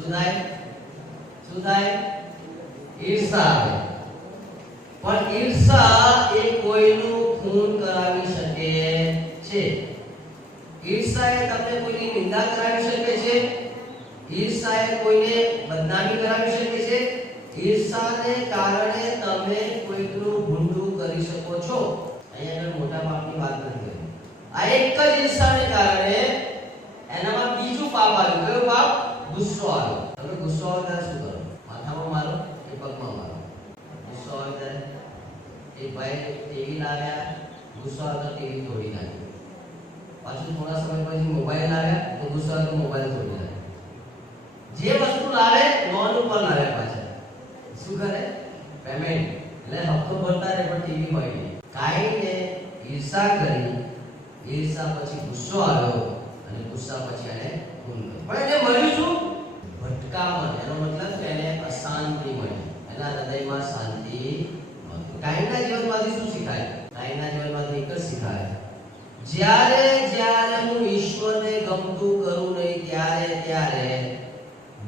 શું થાય ઈર્ષા આવે પણ ઈર્ષા એ કોઈનું ખૂન કરાવી શકે છે ઈર્ષા એ તમને કોઈની નિંદા કરાવી શકે છે ઈર્ષા એ કોઈને બદનામી કરાવી શકે છે ઈર્ષાને કારણે તમે કોઈનું ભૂંડું કરી શકો છો અહીંયા મોટા પાપની વાત નથી કરી આ એક જ ઈર્ષાને કારણે એનામાં બીજું પાપ આવ્યું કયું પાપ ગુસ્સો આવ્યો તમે ગુસ્સો આવે ત્યારે શું કરો માથામાં મારો કે પગમાં મારો ગુસ્સો આવે ત્યારે એ ભાઈ ટીવી લાવ્યા ગુસ્સો આવે તો ટીવી તોડી નાખ્યું પાછું થોડા સમય પછી મોબાઈલ લાવ્યા તો ગુસ્સો આવે તો મોબાઈલ તોડી નાખ્યો જે વસ્તુ લાવે લોન ઉપર લાવ્યા પાછા શું કરે પેમેન્ટ એટલે હપ્તો ભરતા રહે પણ ટીવી હોય નહીં કાઈને ઈર્ષા કરી ઈર્ષા પછી ગુસ્સો આવ્યો અને ગુસ્સા પછી એને ખૂન કર્યું પણ એને મળ્યું શું ભટકામણ એનો મતલબ કે એને અશાંતિ મળી એના હૃદયમાં શાંતિ નહોતી કાઈના જીવનમાંથી શું શીખાય કાઈના જીવનમાંથી એક જ શીખાય જ્યારે જ્યારે હું ઈશ્વરને ગમતું કરું નહીં ત્યારે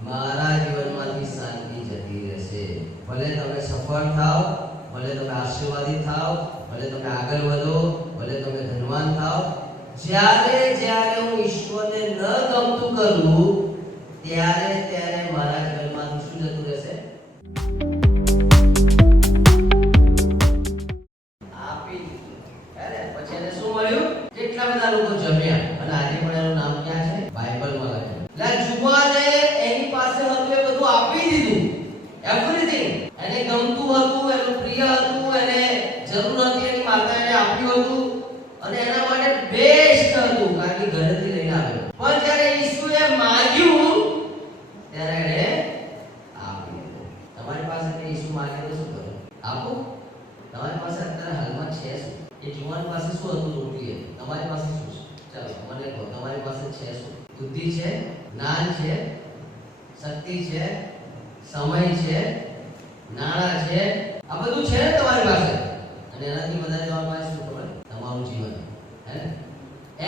મારા જીવનમાંથી શાંતિ જતી રહેશે ભલે તમે સફળ થાઓ ભલે તમે આશીર્વાદિત થાઓ ભલે તમે આગળ વધો ભલે તમે ધનવાન થાઓ જ્યારે હું ઈશ્વરને ન ગમતું કરું ત્યારે મારા જીવનમાંથી શું જતું રહેશે આપી અરે પછી એને શું મળ્યું કેટલા બધા લોકો જમ્યા અને આજે પણ એનું નામ ક્યાં છે બાઇબલમાં લખેલું એટલે જુવાને એની પાસે હતું એ બધું આપી દીધું એવરીથિંગ એને ગમતું હતું એનું પ્રિય હતું એને જરૂર હતી એની માતાએ આપ્યું હતું અને એના માટે બેસ્ટ હતું કારણ કે ઘરેથી લઈને આવ્યો પણ જ્યારે ઈસુએ માંગ્યું ત્યારે એને આપી દીધું તમારી પાસે ઈસુ માંગે તો શું કરો આપો તમારી પાસે અત્યારે હાલમાં છે શું એ જુવાન પાસે શું હતું રોટલી તમારી પાસે શું છે ચાલો મને કહો તમારી પાસે છે શું બુદ્ધિ છે જ્ઞાન છે શક્તિ છે સમય છે નાણાં છે આ બધું છે ને તમારી પાસે અને એનાથી વધારે તમારી પાસે શું ખબર તમારું જીવન હે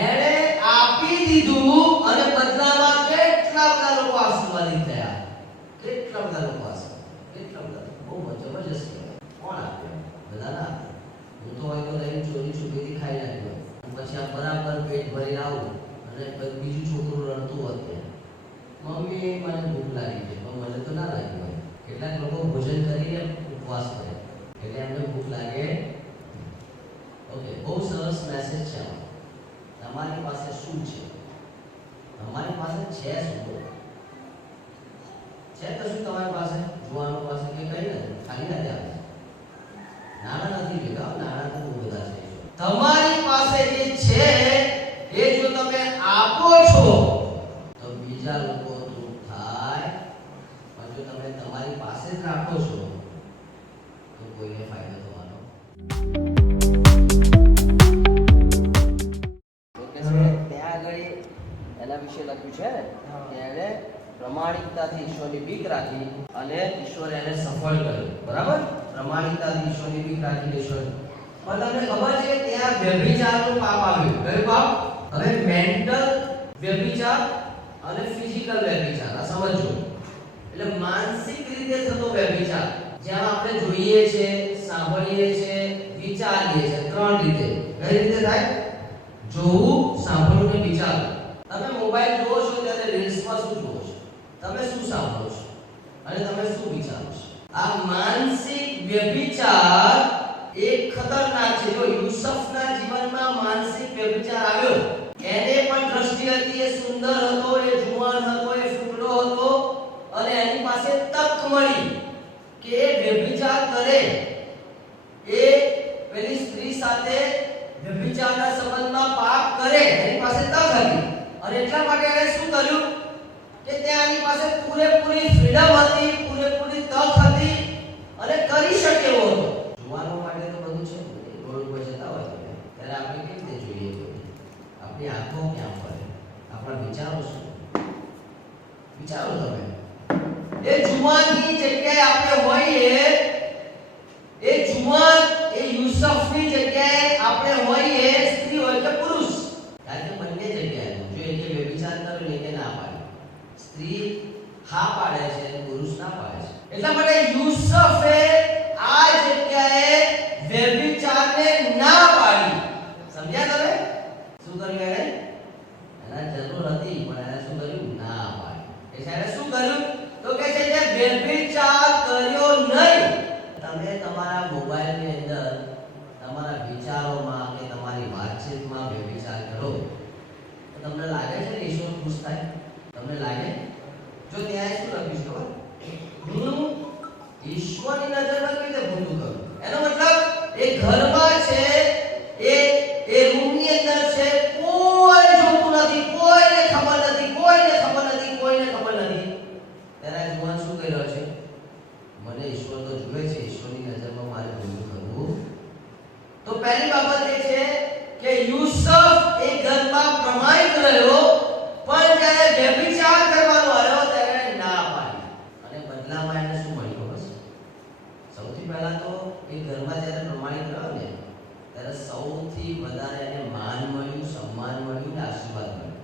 એણે આપી દીધું અને બદલામાં કેટલા બધા લોકો આશીર્વાદિત થયા કેટલા બધા લોકો કેટલા બધા બહુ જબરજસ્ત કોણ આપ્યો બધા ના હું તો હોય તો લઈને ચોરી છુપીથી ખાઈ નાખ્યો પછી આ બરાબર પેટ ભરીને આવું અને બીજું છોકરું રડતું હોત મમ્મી મને ભૂખ લાગી છે પણ મને તો ના લાગી હોય કેટલાક લોકો ભોજન કરીને ઉપવાસ કરે એટલે એમને ભૂખ લાગે ઓકે બહુ સરસ મેસેજ છે તમારી પાસે શું છે તમારી પાસે છે શું છે તો શું તમારી પાસે જુવાનો પાસે કે કઈ નથી ખાલી નથી આવે નાણાં નથી ભેગા નાણાં તો બહુ બધા છે તમારી પાસે જે છે એ જો તમે આપો છો તો બીજા લોકો દુઃખ થાય પણ જો તમે તમારી પાસે જ રાખો છો તો કોઈને ફાયદો થવાનો ત્યાં આગળ એના વિશે લખ્યું છે ને કે એને પ્રમાણિકતાથી ઈશ્વરની બીક રાખી અને ઈશ્વરે એને સફળ કર્યો બરાબર પ્રમાણિકતાથી ઈશ્વરની બીક રાખી ઈશ્વર પણ તમને ખબર છે ત્યાં વ્યભિચારનું પાપ આવ્યું કયું પાપ હવે મેન્ટલ વ્યભિચાર અને ફિઝિકલ વ્યભિચાર આ સમજો એટલે માનસિક રીતે થતો વ્યભિચાર જ્યાં આપણે જોઈએ છે સાંભળીએ છે વિચારીએ છે ત્રણ રીતે કઈ રીતે થાય જોવું સાંભળવું ને વિચારવું તમે મોબાઈલ જોવો છો ત્યારે રીલ્સમાં શું જોવો છો તમે શું સાંભળો છો અને તમે શું વિચારો છો આ માનસિક વ્યભિચાર એક ખતરનાક છે જો યુસુફના જીવનમાં માનસિક વ્યભિચાર આવ્યો એને પણ દ્રષ્ટિ હતી એ સુંદર હતો એ જુવાન હતો એ ફૂટડો હતો અને એની પાસે તક મળી કે એ વ્યભિચાર કરે એ પેલી સ્ત્રી સાથે વ્યભિચારના સંબંધમાં પાપ કરે એની પાસે તક હતી અને એટલા માટે એણે શું કર્યું કે ત્યાં એની પાસે પૂરેપૂરી ફ્રીડમ હતી પૂરેપૂરી તક હતી અને કરી શકે એવો હતો જુવાનો માટે તો બધું છે રોડ ઉપર જતા હોય ત્યારે આપણે કેવી રીતે જોઈએ આપણી આંખો ક્યાં ફરે આપણા વિચારો શું વિચારો તમે એ જુવાનની જગ્યાએ આપણે હોઈએ એ જુવાન એ યુસુફની જગ્યાએ આપણે હોઈએ સ્ત્રી હોય કે પુરુષ કારણ કે બંને જગ્યાએ જો એ કે વ્યભિચાર કરે ને કે ના પાડે સ્ત્રી હા પાડે છે અને પુરુષ ના પાડે છે. એટલા માટે યુસુફે આ જગ્યાએ વ્યભિચારને ના પાડી. સમજ્યા તમે? શું કર્યું એને? એના જરૂર હતી પણ એને શું કર્યું? ના પાડી. એટલે એને શું કર્યું? તો કે છે કે વ્યભિચાર કર્યો નહીં. તમે તમારા મોબાઈલની અંદર તમારા વિચારોમાં કે તમારી વાતચીતમાં વ્યભિચાર કરો તો તમને લાગે છે કે ઈશ્વર ખુશ થાય? તમને લાગે? જો ત્યાં શું લખ્યું છે ખબર? હું ઈશ્વરની નજરમાં કેવી રીતે ભૂંડું કરું? એનો મતલબ એ ઘરમાં છે, એ રૂમની અંદર છે, કોઈ જોતું નથી, કોઈને ખબર નથી, કોઈને ખબર નથી, કોઈને ખબર નથી. ત્યારે જુવાન શું કહી રહ્યો છે? મને ઈશ્વર તો જુએ છે, ઈશ્વરની નજરમાં મારે ભૂંડું કરવું. તો પહેલી બાબત એ છે કે યુસુફ એ ઘરમાં પ્રમાણિક રહ્યો, પણ જ્યારે વ્યભિચાર કરવાનો આવ્યો ત્યારે ના પાડી. અને બદલામાં એને શું મળ્યું બસ? સૌથી પહેલા તો એ ઘરમાં જ્યારે પ્રમાણિક રહ્યો ને ત્યારે સૌથી વધારે એને માન મળ્યું, સન્માન મળ્યું ને આશીર્વાદ મળ્યો.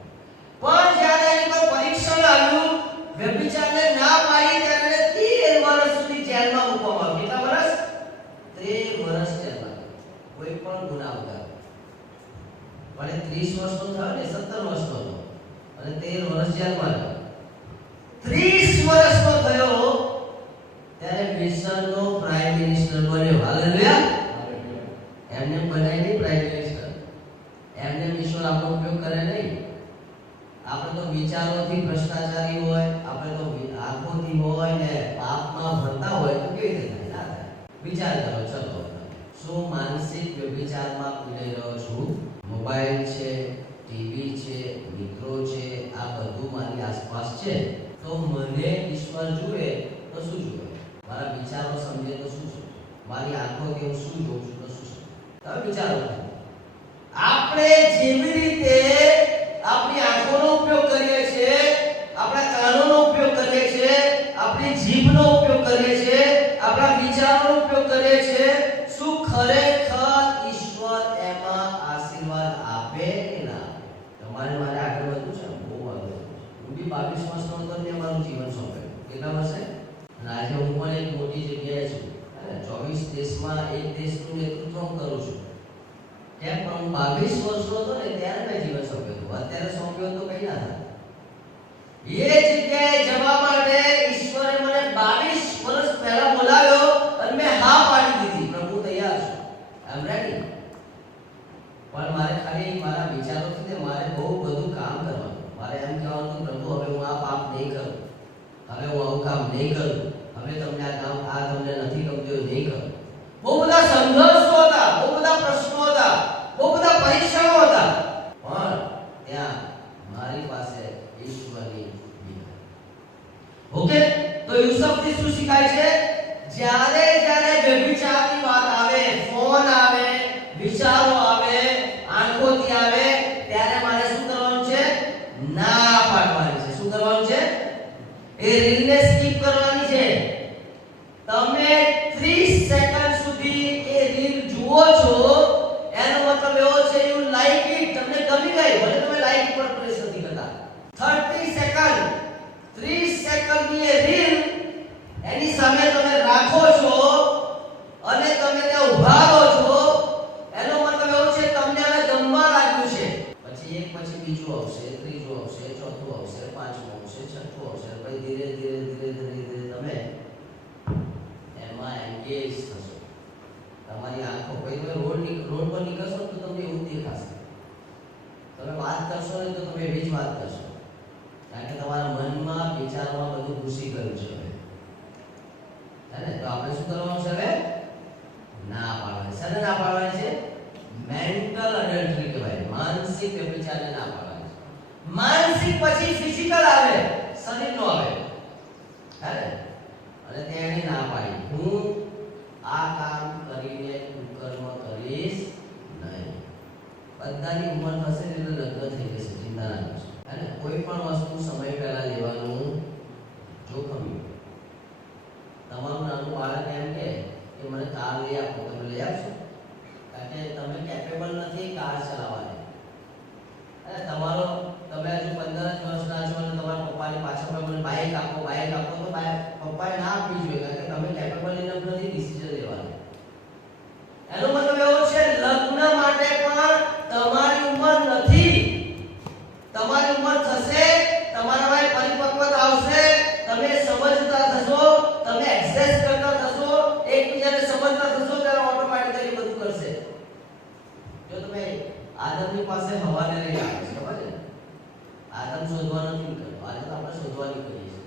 પણ જ્યારે એની પર પરીક્ષણ આવ્યું, વ્યભિચારને ના પાડી, ત્યારે 13 વર્ષ સુધી જેલમાં મૂકવામાં આવ્યો. કેટલા વર્ષ? 13 વર્ષ જેલમાં. કોઈ પણ ગુનાહ વગર. પણ 30 વર્ષનો થયો ને 17 વર્ષનો હતો અને 13 વર્ષ જેલમાં રહ્યો. 30 વર્ષનો થયો ત્યારે મિશનનો પ્રાઇમ મિનિસ્ટર બન્યો. હાલેલુયા. એમને બનાવી નહીં પ્રાઇમ મિનિસ્ટર. એમને ઈશ્વર આપણો ઉપયોગ કરે નહીં. આપણે તો વિચારોથી ભ્રષ્ટાચારી હોય, આપણે તો આંખોથી હોય ને પાપમાં ભરતા હોય તો કેવી રીતે થાય? ના થાય. વિચાર કરો. ચલો, શું માનસિક વ્યભિચારમાં પીડાઈ રહ્યો છું? મોબાઈલ છે, ટીવી છે, મિત્રો છે, આ બધું મારી આસપાસ છે. તો મને ઈશ્વર જુએ તો શું જુએ? મારા વિચારો સમજે તો શું સમજે? મારી આંખોથી હું શું જોઉં છું તો શું સમજે? તમે વિચારો. આપણે જેવી રીતે આપણી આંખોનો ઉપયોગ કરીએ છીએ, આપણા કાનોનો ઉપયોગ કરીએ છીએ, આપણી જીભનો ઉપયોગ કરીએ છીએ, આપણા વિચારોનો ઉપયોગ કરીએ છીએ, શું ખરેખર ઈશ્વર એમાં આશીર્વાદ આપે કે ના? તમારે મારે આગળ વધવું છે, બહુ આગળ વધવું છે. હું બી 22 વર્ષનો હતો ને મારું જીવન સોંપ્યું. કેટલા વર્ષે? અને આજે હું પણ એક મોટી જગ્યાએ છું અને 24 દેશમાં એક દેશનું નેતૃત્વ કરું છું. કેમ? પણ હું 22 વર્ષનો હતો ને ત્યારે મેં જીવન સોંપ્યું હતું. અત્યારે સોંપ્યો તો કઈ ના થાય. એ જગ્યાએ જવા માટે ઈશ્વરે મને 22 વર્ષ પહેલા બોલાવ્યો અને મેં હા પાડી દીધી. પ્રભુ તૈયાર છું, આઈ એમ રેડી. પણ મારે ખાલી મારા વિચારોથી ને મારે બહુ બધું કામ કરવાનું. મારે એમ કહેવાનું, પ્રભુ હવે હું આ પાપ નહીં કરું, હવે હું આવું કામ નહીં કરું, હવે તમને આ કામ તમને નથી ગમતું નહીં કરું. બહુ બધા સંઘર્ષો હતા, બહુ બધા પ્રશ્નો હતા, બહુ બધા પરીક્ષણો હતા. પણ ત્યાં મારી પાસે ઈશ્વરની બીક. ઓકે, તો યુસુફથી શું શીખાય છે? જ્યારે જ્યારે વ્યભિચારની વાત આવે, ફોન આવે, વિચારો આવે, આંખોથી આવે, ત્યારે મારે શું કરવાનું છે? ના પાડવાની છે. શું કરવાનું છે? એ રીલને સ્કીપ કરવાની છે. તમે 30 સેકન્ડ સુધી એ રીલ જુઓ છો, એનો મતલબ એવો છે યુ લાઈક ઇટ. તમને ગમી ગઈ, ભલે તમે લાઈક પર પ્રેસ નથી કરતા. 30 સેકન્ડ, 30 સેકન્ડની એ રીલ એની સામે તમે રાખો છો અને તમે ત્યાં ઊભા રહો છો, એનો મતલબ એવો છે તમને હવે ગમવા લાગ્યું છે. પછી એક પછી બીજું આવશે, ત્રીજું આવશે, ચોથું આવશે, પાંચમું આવશે, છઠ્ઠું આવશે. પછી ધીરે ધીરે તમે એમાં એન્ગેજ થશો. તમારી આંખો પછી તમે રોડ પર નીકળશો તો તમને એવું દેખાશે. તમે વાત કરશો ને તો તમે એવી જ વાત કરશો, કારણ કે તમારા મનમાં વિચારમાં બધું ઘૂસી ગયું છે. તો આપણે શું કરવાનું છે? હવે ના પાડવાની. શેને ના પાડવાની છે? મેન્ટલ એડલ્ટરી કહેવાય. માનસિક વ્યભિચારને ના પાડવાની છે. માનસિક પછી ફિઝિકલ આવે, શરીરનો આવે. અને તેણે ના પાડી, હું આ કામ કરીને કુકર્મ કરીશ નહીં. બધાની ઉંમર થશે એટલે લગ્ન થઈ જશે, ચિંતા ના કરશો. કોઈ પણ વસ્તુ સમય પહેલા લેવાનું જોખમ. તમારું નાનું બાળક એમ કે મને કાર લઈ આપો, તમે લઈ આપશો? કારણ કે તમે કેપેબલ નથી કાર ચલાવવાની. તમે હજુ 15 વર્ષના છો અને તમારા પપ્પાની પાછળ મને બાઇક આપો તો પપ્પાએ ના આપવી જોઈએ, કારણ કે તમે કેપેબલ ઇનફ નથી ડિસિઝન લેવાનું. એનો મતલબ એવો છે લગ્ન માટે પણ તમારી ઉંમર નથી. તમારી ઉંમર થશે, તમારામાં પરિપક્વતા આવશે, તમે સમજતા થશો, તમે એક્સેસ કરતા થશો, એકબીજાને સમજતા થશો, ત્યારે ઓટોમેટિકલી બધું કરશે. જો તમે આદમની પાસે હવાને લઈ આવે છે, ખબર છે? આદમ શોધવા નથી નીકળ્યો, આજે તો આપણે શોધવાની કરીએ છીએ.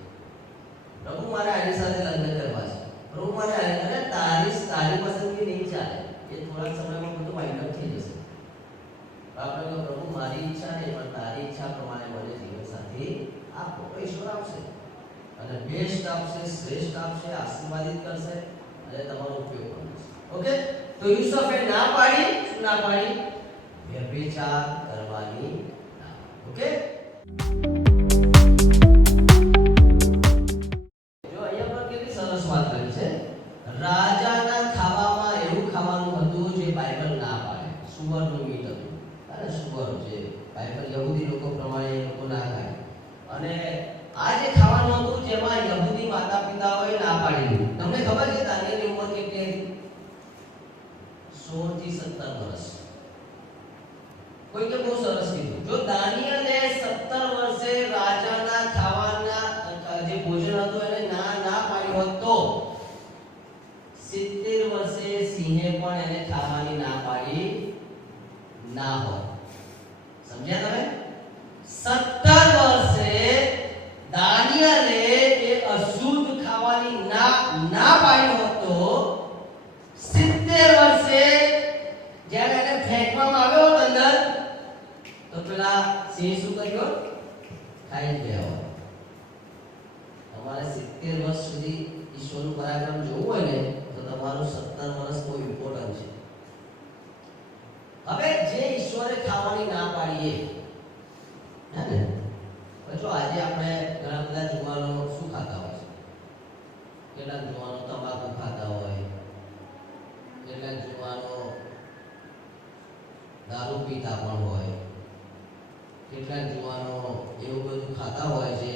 પ્રભુ મારે આની સાથે લગ્ન કરવા છે, પ્રભુ મારે અને તારી પસંદગી નહીં ચાલે, એ થોડા સમયમાં બધું વાઇન્ડ અપ થઈ જશે. આપણે કહો પ્રભુ મારી ઈચ્છા નહીં પણ તારી ઈચ્છા પ્રમાણે મને જીવનસાથી આપો, તો ઈશ્વર આપશે અને બેસ્ટ આપશે, શ્રેષ્ઠ આપશે, આશીર્વાદિત કરશે અને તમારો ઉપયોગ પણ કરશે. ઓકે, તો યુસુફે ના પાડી, શું ના પાડી? વ્યભિચાર કરવાની ના. ઓકે, જો અહીંયા પર કેટલી સરસ વાત કરી છે. રાજાના ખાવામાં એવું ખાવાનું હતું જે બાઇબલ ના પાડે. સુવરનું મીટ હતું, અને સુવર જે બાઇબલ યહૂદી લોકો પ્રમાણે એ લોકો ના ખાય. અને આ જે ખાવાનું હતું જેમાં યહૂદી માતા પિતાઓએ ના પાડી દીધું. તમને ખબર છે દાનિયેલની ઉંમર કેટલી હતી? 16 થી 17 વર્ષ. કોઈ કે બહુ સરસ કીધું. જો દાનિયેલે 17 વર્ષે રાજાના ખાવાના જે ભોજન હતું એને ના પાડ્યું હોત તો 70 વર્ષે સિંહે પણ એને ખાવાની ના પાડી ના હોત. સમજ્યા તમે? 17 વર્ષે દાનિયેલે એ અશુદ્ધ ખાવાની ના પાડી હોત તો 70 વર્ષે જ્યારે એને ફેંકવામાં આવ્યો હતો અંદર, તો પેલા સિંહ શું કર્યો? ખાઈ ગયા હોત. તમારે 70 વર્ષ સુધી ઈશ્વરનું પરાક્રમ જોવું હોય ને તો તમારું 17 વર્ષ બહુ ઇમ્પોર્ટન્ટ છે. હવે જે ઈશ્વરે ખાવાની ના પાડીએ, હે ને? જો આજે આપણે ઘણા બધા જુવાનો શું ખાતા હોય છે? કેટલાક જુવાનો તમાકુ ખાતા હોય, કેટલાક જુવાનો દારૂ પીતા પણ હોય, કેટલાક જુવાનો એવું બધું ખાતા હોય જે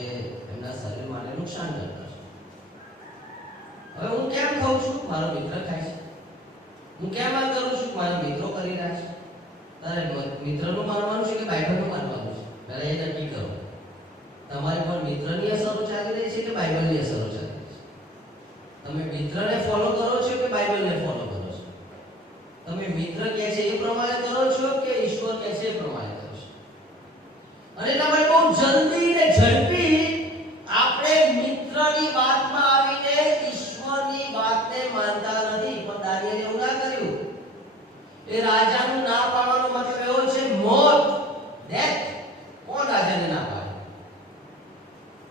એમના શરીર માટે નુકસાન કરતા છે. હવે હું કેમ ખાઉં છું? મારો મિત્ર ખાય છે. હું કેમ આ કરું છું? મારા મિત્રો કરી રહ્યા છે. તારે મિત્રનું માનવાનું છે કે બાઇબલનું માનવાનું છે? પહેલા એ નક્કી કરો. તમારી પર મિત્રની અસરો ચાલી રહી છે કે બાઇબલની અસરો ચાલી રહી છે? તમે મિત્રને ફોલો કરો છો કે બાઇબલને ફોલો કરો છો? તમે મિત્ર કહે છે એ પ્રમાણે કરો છો કે ઈશ્વર કહે છે એ પ્રમાણે કરો છો? અને એટલા માટે બહુ જલ્દી ને ઝડપી આપણે મિત્રની વાતમાં આવીને ઈશ્વરની વાતને માનતા નથી. પણ દાનિયેલે એવું ના કર્યું. એ રાજાનું ના પાડવાનો મતલબ એવો છે મોત, ડેથ. કોણ રાજાને ના પાડે?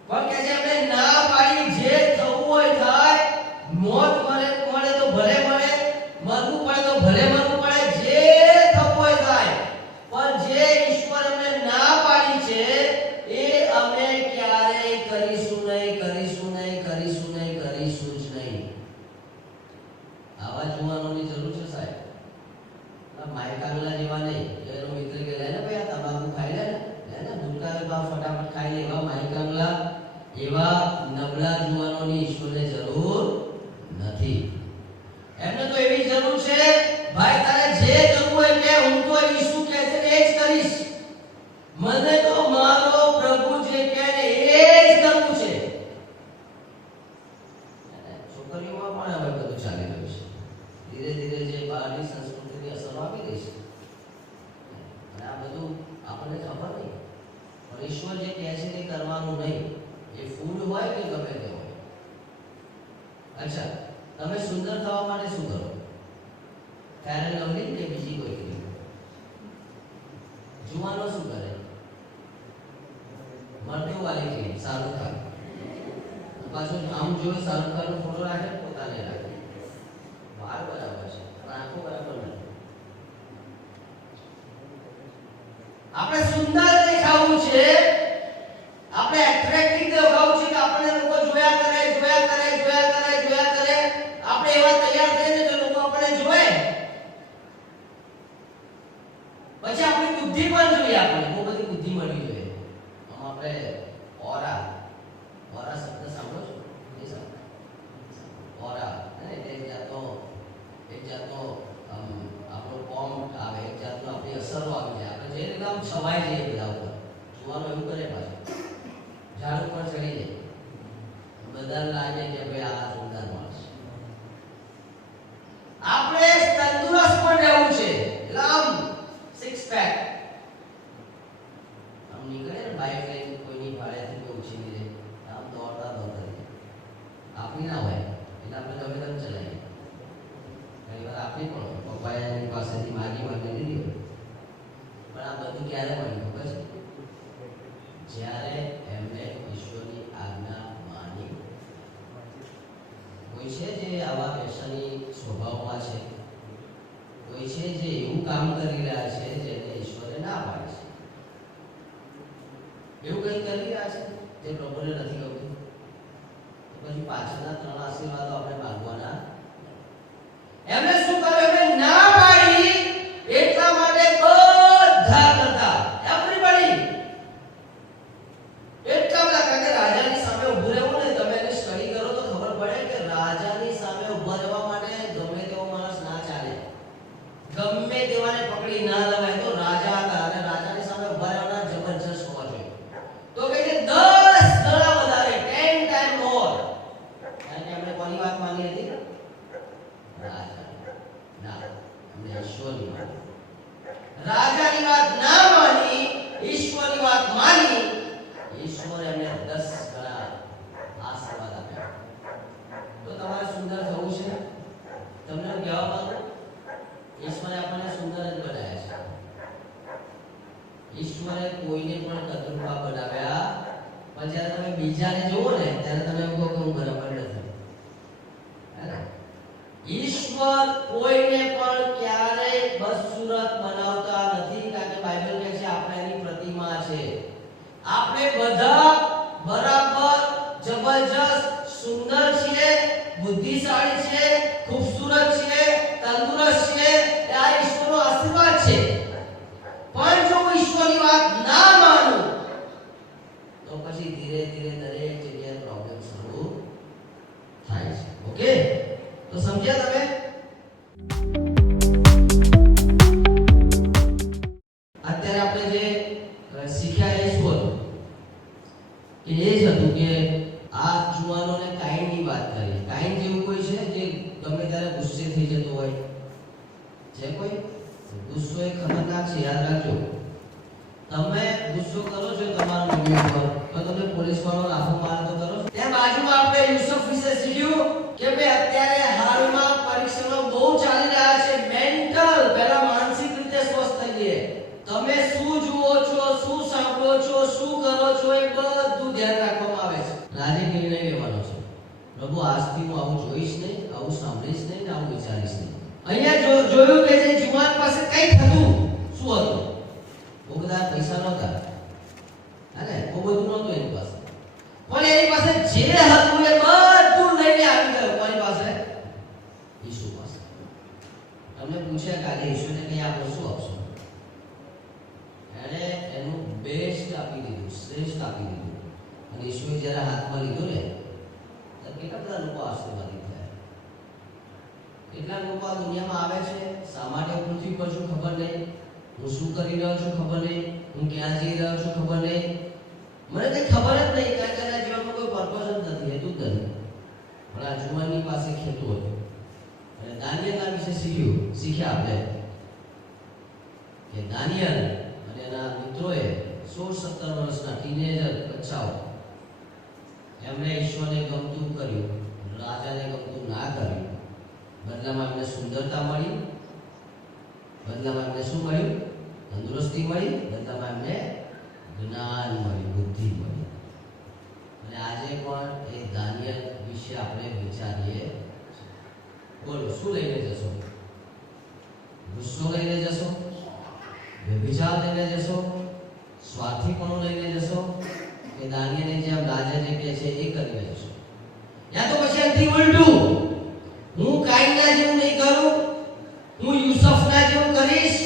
કોણ કહે છે આપણે ના પાડી, જે થવું હોય થાય, મોત મળે તો ભલે મળે, મરવું પડે તો ભલે મરવું પડે, જે થવું હોય થાય. પણ જે ઈશ્વર અમને ના પાડી છે એ અમે ક્યારેય કરીશું જ નહીં. આવા જુવાનોની જરૂર છે સાહેબ. માયકાંગલા જેવા નહીં. એનો મિત્ર કે લે ને ભાઈ આ તમાકુ ખાઈ લે ને ગુટકા બા ફટાફટ ખાઈ લે. એવા માયકાંગલા, એવા નબળા જુવાનોની ઈશ્વરને જરૂર નથી. એમને તો એવી જરૂર છે ભાઈ તારે જે કરવું હોય કે હું તો ઈસુ કહે છે એ જ કરીશ. મને તો મારો પ્રભુ જે કહે ને એ જ કરવું છે. છોકરીઓમાં પણ હવે બધું ચાલી રહ્યું છે. ધીરે ધીરે જે બહારની સંસ્કૃતિની અસર આવી રહી છે અને આ બધું આપણને ખબર નહીં. પણ ઈશ્વર જે કહે છે તે કરવાનું નહીં. એ ફૂડ હોય કે ગમે તે હોય. અચ્છા, તમે સુંદર થવા માટે શું કરો? ફેર એન્ડ લવલી કે બીજી કોઈ ક્રીમ? જુવાનો શું કરે? મરતું વાળી ક્રીમ. શાહરુખ ખાન પાછું આમ જોયું શાહરુખ ખાનનો ફોટો રાખે, પોતાને રાખે. વાળ બરાબર છે પણ આંખો બરાબર નથી. આપણે સુંદર દેખાવું છે, આપણે એટ્રેક્ટિવ દેખાવું છે કે આપણે લોકો જોયા કરે. આપણે એવા તૈયાર થઈને જો લોકો આપણે જોવે, પછી આપણી બુદ્ધિ પણ જોઈએ. આપણે બહુ બધી બુદ્ધિ મળવી જોઈએ. આમ આપણે ઓરા બધાને લાગે કે ભાઈ આ જોરદાર માણસ છે. આપણે તંદુરસ્ત પણ રહેવું છે. એટલે આમ સિક્સ પેક આમ નીકળે ને બાઇક લઈને કોઈની ભાડેથી કોઈ ઉછીની લે આમ દોડતા આપણી ના હોય એટલે આપણે ગમે તેમ ચલાવીએ. ઘણી વાર આપણી પણ પપ્પાની પાસેથી માગી લીધી હોય. પણ આ બધું ક્યારે મળ્યું ખબર છે? જ્યારે એમને ઈશ્વરની આજ્ઞા માની. કોઈ છે જે આવા વ્યસની સ્વભાવમાં છે, કોઈ છે જે એવું કામ કરી રહ્યા છે જેને ઈશ્વરે ના પાડે છે. એવું કંઈ કરી રહ્યા છે જે પ્રભુને નથી ગમતું, તો પછી પાછળના 3 આશીર્વાદો આપણે માંગવાના. એમને શું કર્યું? એમને ના પાડી એટલા માટે બધા કરતા એવરીબડી એટલા બધા કારણ કે રાજાની સામે ઊભું રહેવું ને, તમે એને સ્ટડી કરો તો ખબર પડે કે રાજાની સામે ઊભા રહેવા માટે ગમે તેવો માણસ ના ચાલે, ગમે તેવાને પકડી ના લેવાય. તો રાજા હતા અને રાજાની સામે ઊભા રહેવાના જબરજસ્ત હોવા જોઈએ. તો કે 10 ગણા વધારે 10 ટાઈમ મોર. અને આપણે કોની વાત માની હતી? રાજા ના, એમને ઈશ્વરની વાત. રાજાની વાત ના માની, ઈશ્વરની વાત માની. ઈશ્વર એમને 10 ગણા આશીર્વાદ આપ્યા. તો તમારે સુંદર થવું છે. તમને કહેવા માંગુ, ઈશ્વરે આપણને સુંદર જ બનાવ્યા છે. ઈશ્વરે કોઈને પણ કદરૂપા બનાવ્યા, પણ જ્યારે તમે બીજાને જોવો ને ત્યારે તમે એમ કહો કે હું બરાબર નથી. ઈશ્વર કોઈને પણ ક્યારેય બદસુરત બનાવતા નથી, કારણ કે બાઇબલ કહે છે આપણે એની પ્રતિમા છે. આપણે બધા બરાબર જબરજસ્ત સુંદર છીએ, બુદ્ધિશાળી છીએ, ખૂબસૂરત છીએ, તંદુરસ્ત છીએ. આ ઈશ્વરનો આશીર્વાદ છે. પણ જો હું ઈશ્વરની વાત ના માનું તો પછી ધીરે ધીરે દરેક જગ્યાએ પ્રોબ્લેમ શરૂ થાય છે. ઓકે, તો સમજ્યા તમે? અત્યારે આપણે જે શીખ્યા એ શું હતું? કે એ જ હતું કે આ જુવાનોને કાઈનની વાત કરી. કાઈન જેવું કોઈ છે જે ગમે ત્યારે ગુસ્સે થઈ જતો હોય? છે કોઈ? ગુસ્સો એ ખતરનાક છે, યાદ રાખજો. તમે ગુસ્સો કરો છો તમારા મમ્મી ઉપર તો તમે પોલીસ વાળો લાફો મારો તો કરો. ત્યાં બાજુમાં આપણે યુસુફ વિશે શીખ્યું કે ભાઈ અત્યારે હાલમાં પરીક્ષાઓ બહુ ચાલી રહ્યા છે. મેન્ટલ પહેલા માનસિક રીતે સ્વસ્થ થઈએ. તમે શું જુઓ છો, શું સાંભળો છો, શું કરો છો એ બધું ધ્યાન રાખવામાં આવે છે. આજે નિર્ણય લેવાનો છે. પ્રભુ આજથી હું આવું જોઈશ નહીં, આવું સાંભળીશ નહીં, આવું વિચારીશ નહીં. અહીંયા જોયું કે જે જુવાન પાસે કંઈ થતું શું હતું? બહુ બધા પૈસા નહોતા, હાલે બહુ બધું નહોતું એની પાસે, પણ એની પાસે જે હતું એ બધું લઈને આવી ગયો. કોની પાસે? ઈસુ પાસે. તમને પૂછ્યા કે આજે ઈસુને કંઈ આપો, શું આપશો? એણે એનું બેસ્ટ આપી દીધું, શ્રેષ્ઠ આપી દીધું. અને ઈસુએ જ્યારે હાથમાં લીધું ને તો કેટલા બધા લોકો આશીર્વાદિત થયા. કેટલા લોકો આ દુનિયામાં આવે છે, શા માટે પૃથ્વી પર છું ખબર નહીં, હું શું કરી રહ્યો છું ખબર નહીં, હું ક્યાં જઈ રહ્યો છું ખબર નહીં, મને કંઈ ખબર જ નહીં, કારણ કે એના જીવનમાં કોઈ પર્પઝ જ નથી, હેતુ જ નથી. પણ આ જુવાનની પાસે ખેતું હતું અને દાનિયેલના વિશે શીખ્યા આપણે કે દાનિયેલ અને એના મિત્રોએ 16-17 વર્ષના ટીનેજર બચ્ચાઓ એમણે ઈશ્વરને ગમતું કર્યું, રાજાને ગમતું ના કર્યું. બદલામાં એમને સુંદરતા મળી, બદલામાં એમને શું મળ્યું? તંદુરસ્તી મળી, બદલામાં એમને જ્ઞાન મળ્યું, બુદ્ધિ મળી. અને આજે પણ એ દાનિયેલ વિશે આપણે વિચારીએ. બોલો, શું લઈને જશો? ગુસ્સો લઈને જશો? વ્યભિચાર લઈને જશો? સ્વાર્થીપણું લઈને જશો? કે દાનિયેલને જેમ રાજા જે કહે છે એ કરીને જશો? યા તો પછી એનાથી ઉલટું, હું કાઈનના જેવું નહીં કરું, હું યુસુફના જેવું કરીશ,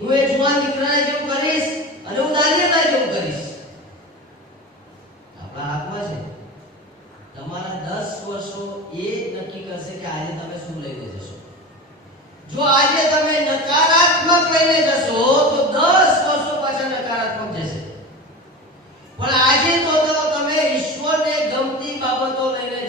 હું એ જુવાન દીકરાના જેવું કરીશ અને હું દાનિયેલના જેવું કરીશ. આપણા હાથમાં છે. તમારા 10 વર્ષો એ નક્કી કરશે કે આજે તમે શું લઈને જશો. જો આજે તમે નકારાત્મક લઈને જશો તો 10 વર્ષો પાછળ નકારાત્મક જશે. પણ આજે તો તમે ઈશ્વરને ગમતી બાબતો લઈને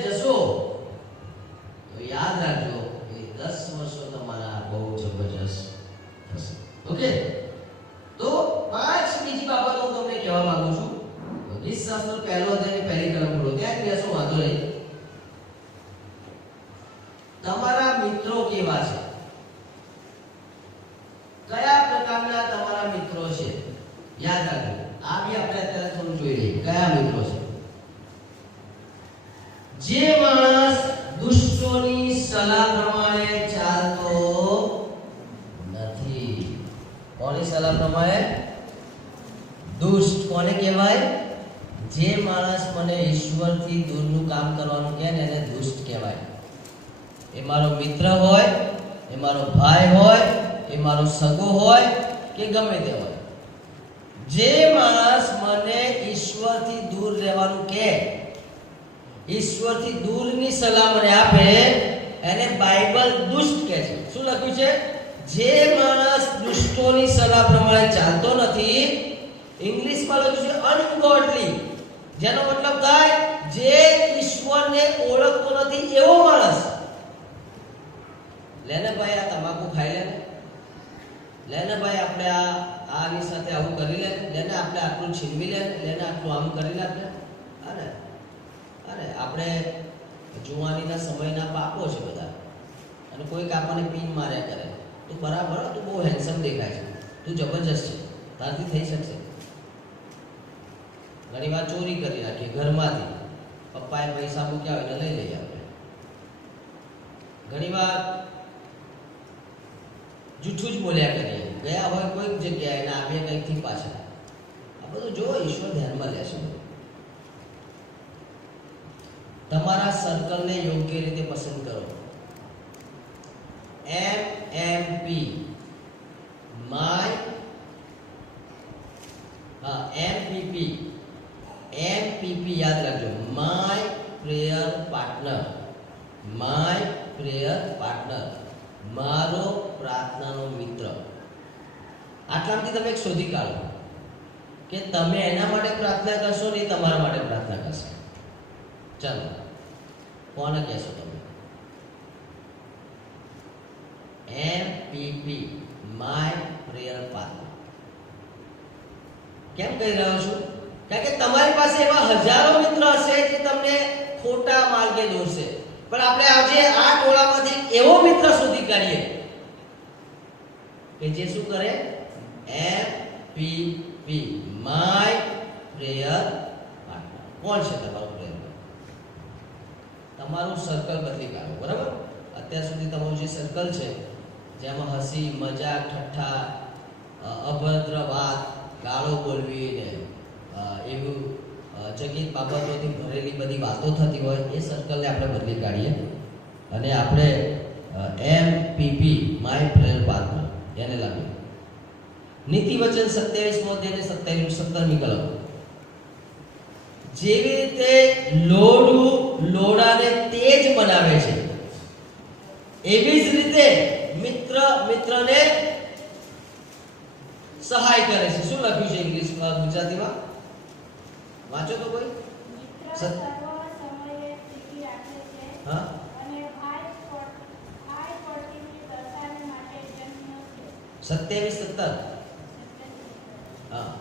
જે માણસ દુષ્ટોની સલાહ પ્રમાણે ચાલતો નથી. કોની સલાહ પ્રમાણે? દુષ્ટ કોને કહેવાય? જે માણસ મને ઈશ્વરથી દૂરનું કામ કરવાનું કહે ને એને દુષ્ટ કહેવાય. એ મારો મિત્ર હોય, એ મારો ભાઈ હોય, એ મારો સગો હોય કે ગમે તે હોય, જે માણસ મને ઈશ્વરથી દૂર રહેવાનું કહે, ઈશ્વરથી દૂરની સલાહ મને આપે, એને બાઇબલ દુષ્ટ કહે છે. શું લખ્યું છે? જે માણસ દુષ્ટોની સલાહ પ્રમાણે ચાલતો નથી, ઇંગ્લિશમાં લખ્યું છે અનગોડલી, જેનો મતલબ થાય જે ઈશ્વરને ઓળખતો નથી એવો માણસ. લેને ભાઈ આ તમાકુ ખાઈ લે, લેને ભાઈ આપણે આની સાથે આવું કરી લે, લેને આપણે આટલું છીનવી લે, લેને આટલું આમ કરી લે. અરે અરે આપણે જુવાનીના સમયના પાપો છે બધા, અને કોઈક આપણને પીન માર્યા કરે, તું બરાબર, તું બહુ હેન્ડસમ દેખાય છે, તું જબરજસ્ત છે, તારથી થઈ શકશે. ઘણી વાર ચોરી કરી રાખીએ ઘરમાંથી, પપ્પાએ પૈસા મૂક્યા હોય એટલે લઈ લઈએ આપણે. ઘણી વાર જૂઠું જ બોલ્યા કરીએ, ગયા હોય કોઈક જગ્યાએ ને આવીએ કંઈકથી પાછળ. આ બધું જો ઈશ્વર ધ્યાનમાં લેશે. તમારા સર્કલને યોગ્ય રીતે પસંદ કરો. MMP MPP યાદ રાખજો, my prayer partner. My prayer partner, મારો પ્રાર્થનાનો મિત્ર. આટલામાંથી તમે એક શોધી કાઢો કે તમે એના માટે પ્રાર્થના કરશો ને તમારા માટે પ્રાર્થના કરશે. ચાલો, કોને કહેશો તમે? MPP my prayer partner. કેમ કહી રહ્યો છું? કારણ કે તમારી પાસે એવા હજારો મિત્ર હશે જે તમને ખોટા માર્ગે દોરશે, પણ આપણે આજે આ ટોળામાંથી એવો મિત્ર શોધી કાઢીએ કે જે શું કરે? MPP my prayer partner. કોણ છે તમારું પ્રેયર પાર્ટનર? તમારું સર્કલ બદલી કાઢો. બરાબર? અત્યાર સુધી તમારું જે સર્કલ છે, જેમાં હસી મજાક ઠઠ્ઠા, અભદ્ર વાત, ગાળો બોલવી ને એવું જગીત બાબતોથી ભરેલી બધી વાતો થતી હોય, એ સર્કલને આપણે બદલી કાઢીએ અને આપણે MPP માય પ્રેયર પાર્ટનર એને લાવીએ. નીતિ વચન 27:17મી કલમ. જેવી રીતે લોઢું લોઢાને તેજ બનાવે છે, એવી જ રીતે મિત્ર મિત્રને સહાય કરે છે. શું લખ્યું છે ઇંગ્લિશમાં? ગુજરાતીમાં વાંચો તો કોઈ. હા, 27:17. હા,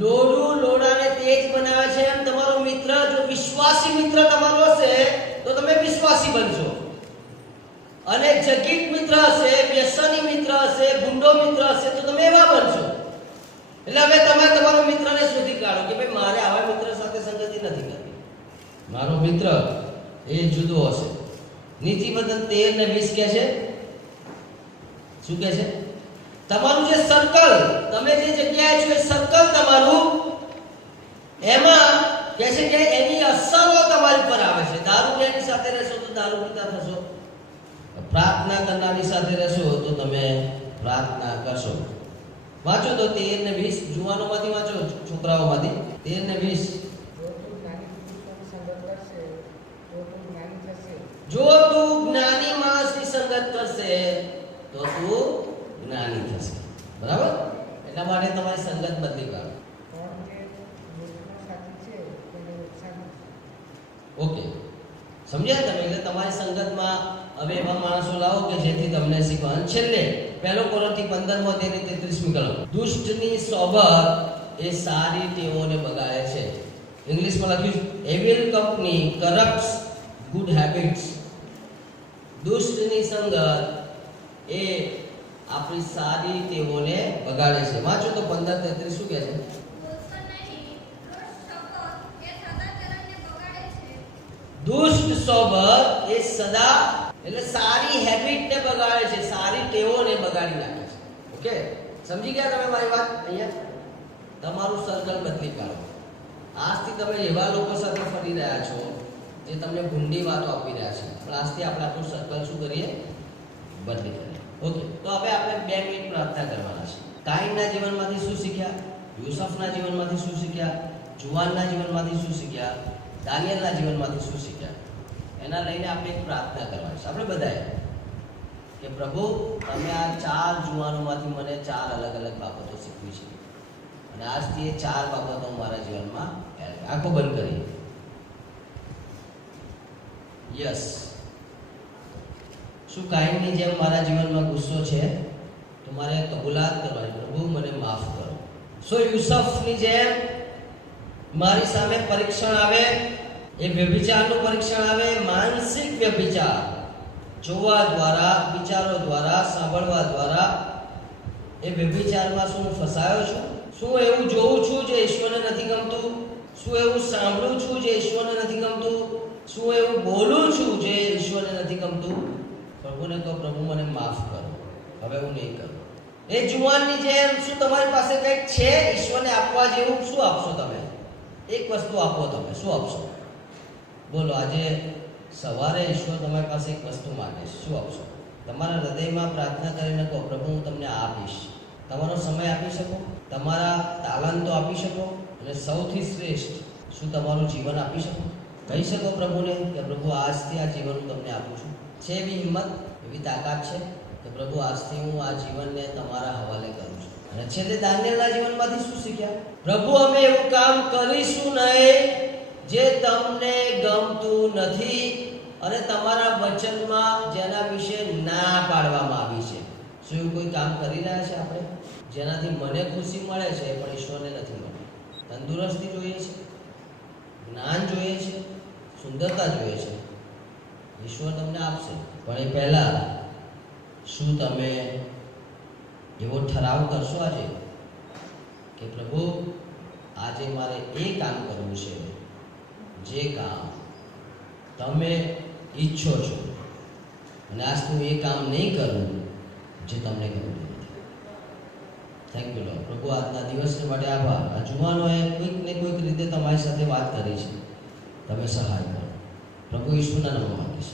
લોઢું લોઢાને તેજ બનાવે છે, એમ તમારો મિત્ર જો વિશ્વાસી મિત્ર તમારો હશે તો તમે વિશ્વાસી બનશો, અને જગીત મિત્ર હશે, વ્યસની મિત્ર હશે, ગુંડો મિત્ર હશે તો તમે એવા બનશો. એટલે હવે તમે તમારો મિત્રને શોધી કાઢો કે ભાઈ મારે આવા મિત્ર સાથે સંગતિ નથી કરવી, મારો મિત્ર એ જુદો હશે. નીતિવચન 13 ને 20 કહે છે, શું કહે છે? તમારું જે સર્કલ, તમે જે જગ્યાએ છો એ સર્કલ તમારું, એમાં કહે છે કે એની અસરો તમારી પર આવે છે. દારૂ પીવાની સાથે રહેશો તો દારૂ પીતા થશો, પ્રાર્થના કરનારની સાથે રહેશો તો તમે પ્રાર્થના કરશો. વાંચો તો 13 ને 20, જુવાનોમાંથી વાંચો, છોકરાઓમાંથી 13 ને 20. જો તું જ્ઞાની માણસની સંગત કરશે તો તું જ્ઞાની થશે. બરાબર? એટલા માટે તમારી સંગત બદલી કાઢો. ઓકે, સમજ્યા તમે? એટલે તમારી સંગતમાં હવે એવા માણસો લાવો કે જેથી તમને શીખવા. છેલ્લે 1 કોરિન્થી 15:33મી કલમ. દુષ્ટની સોબત એ સારી ટેવોને બગાડે છે. ઇંગ્લિશમાં લખ્યું છે એવિલ કંપની કરપ્ટ્સ ગુડ હેબિટ્સ. દુષ્ટની સંગત એ આપણી સારી ટેવોને બગાડે છે. વાંચો તો 15:33 શું કહે છે? દુષ્ટ સોબત એ સદા એટલે સારી હેબિટ ને બગાડે છે, સારી ટેવોને બગાડી નાખે છે. ઓકે, સમજી ગયા તમે મારી વાત? અહીંયા તમારું સર્કલ બદલી કાઢો. આજથી તમે એવા લોકો સાથે ફરી રહ્યા છો જે તમને ભૂંડી વાતો આપી રહ્યા છે, પણ આજથી આપણે આપણું સર્કલ શું કરીએ? બદલી કરીએ. ઓકે, તો હવે આપણે 2 મિનિટ પ્રાર્થના કરવાના છે. કાઈનના જીવનમાંથી શું શીખ્યા? યુસુફના જીવનમાંથી શું શીખ્યા? જુવાનના જીવનમાંથી શું શીખ્યા? દાનિયેલના જીવનમાંથી શું શીખ્યા? એના લઈને આપણે એક પ્રાર્થના કરવાની છે આપણે બધાએ કે પ્રભુ તમે આ 4 જુવાનોમાંથી મને 4 અલગ અલગ બાબતો શીખવી છે અને આજથી એ 4 બાબતો મારા જીવનમાં આંખો બંધ કરી. યસ, શું કાઈનની જેમ મારા જીવનમાં ગુસ્સો છે તો મારે કબૂલાત કરવાની, પ્રભુ મને માફ કરો. શું યુસુફની જેમ મારી સામે પરીક્ષણ આવે, એ વ્યભિચારનું પરીક્ષણ આવે, માનસિક વ્યભિચાર, જોવા દ્વારા, વિચારો દ્વારા, સાંભળવા દ્વારા એ વ્યભિચારમાં શું ફસાયો છું? શું એવું જોઉં છું જે ઈશ્વરને નથી ગમતું? શું એવું સાંભળું છું જે ઈશ્વરને નથી ગમતું? શું એવું બોલું છું જે ઈશ્વરને નથી ગમતું? પ્રભુને કહો, પ્રભુ મને માફ કરો, હવે હું નહીં કરું. એ જુવાનની જેમ શું તમારી પાસે કંઈક છે ઈશ્વરને આપવા જેવું? શું આપશો તમે? એક વસ્તુ આપો, તમે શું આપશો? બોલો, આજે સવારે ઈશ્વર તમારી પાસે એક વસ્તુ માંગે છે, શું આપશો? તમારા હૃદયમાં પ્રાર્થના કરીને કહો, પ્રભુ હું તમને આપીશ. તમારો સમય આપી શકો, તમારા તાલંતો આપી શકો, અને સૌથી શ્રેષ્ઠ શું તમારું જીવન આપી શકો? કહી શકો પ્રભુને કે પ્રભુ આજથી આ જીવન હું તમને આપું છું. છે એવી હિંમત, એવી તાકાત છે કે પ્રભુ આજથી હું આ જીવનને તમારા હવાલે કરું છું. અને છેલ્લે દાનિયેલના જીવનમાંથી શું શીખ્યા? પ્રભુ અમે એવું કામ કરીશું નહીં જે તમને ગમતું નથી અને તમારા વચનમાં જેના વિશે ના પાડવામાં આવી છે. શું એવું કોઈ કામ કરી રહ્યા છે આપણે જેનાથી મને ખુશી મળે છે પણ ઈશ્વરને નથી મળતી? તંદુરસ્તી જોઈએ છે, જ્ઞાન જોઈએ છે, સુંદરતા જોઈએ છે, ઈશ્વર તમને આપશે. પણ એ પહેલા શું તમે એવો ઠરાવ કરશો આજે કે પ્રભુ આજે મારે એ કામ કરવું છે જે કામ તમે ઈચ્છો છો, અને આજ હું એ કામ નહીં કરું જે તમને ગમતું નથી. Thank you lord. પ્રભુ આજના દિવસને માટે આભાર. આ જુવાનોએ કોઈક ને કોઈક રીતે તમારી સાથે વાત કરી છે, તમે સહાય કરો. પ્રભુ ઈશ્વરના નામમાં માંગીશ.